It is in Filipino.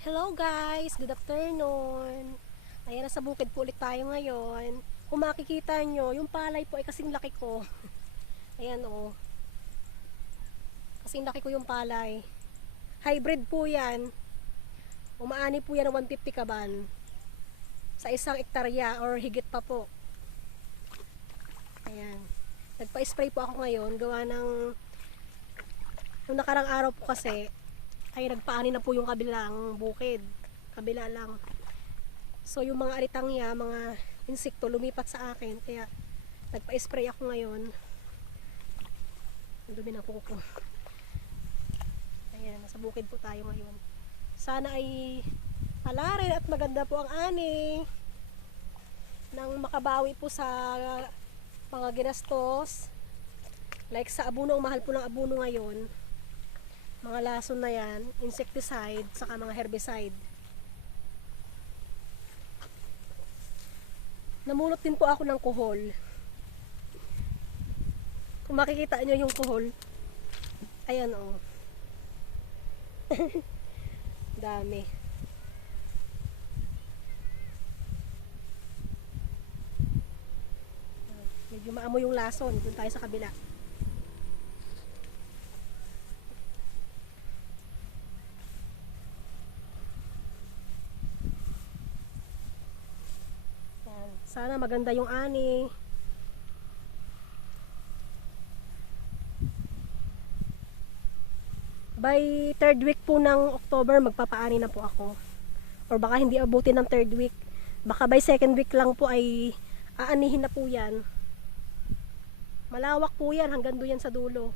Hello guys, good afternoon. Ayan, nasa bukid po ulit tayo ngayon. Kung makikita nyo, yung palay po ay kasing laki ko. Ayan o. Kasing laki ko yung palay. Hybrid po yan. Umaani po yan ng 150 kaban. Sa isang ektarya or higit pa po. Ayan. Nagpa-spray po ako ngayon. Gawa ng nung nakarang araw po kasi ay nagpaani na po yung kabilang bukid. Kabila lang. So yung mga aritangya, mga insekto lumipat sa akin. Kaya nagpa-spray ako ngayon. Ang dumi na kuko. Ayan, nasa bukid po tayo ngayon. Sana ay palarin at maganda po ang ani. Nang makabawi po sa mga ginastos. Like sa abono, ang mahal po ng abono ngayon. Mga lason na yan, insecticide, saka mga herbicide. Namulot din po ako ng kuhol. Kung makikita nyo yung kuhol, ayan o. Dami. Medyo maamoy yung lason, dun tayo sa kabila. Sana maganda yung ani. By third week po ng October, magpapaani na po ako. Or baka hindi abutin ng third week. Baka by second week lang po ay aanihin na po yan. Malawak po yan, hanggang doon yan sa dulo.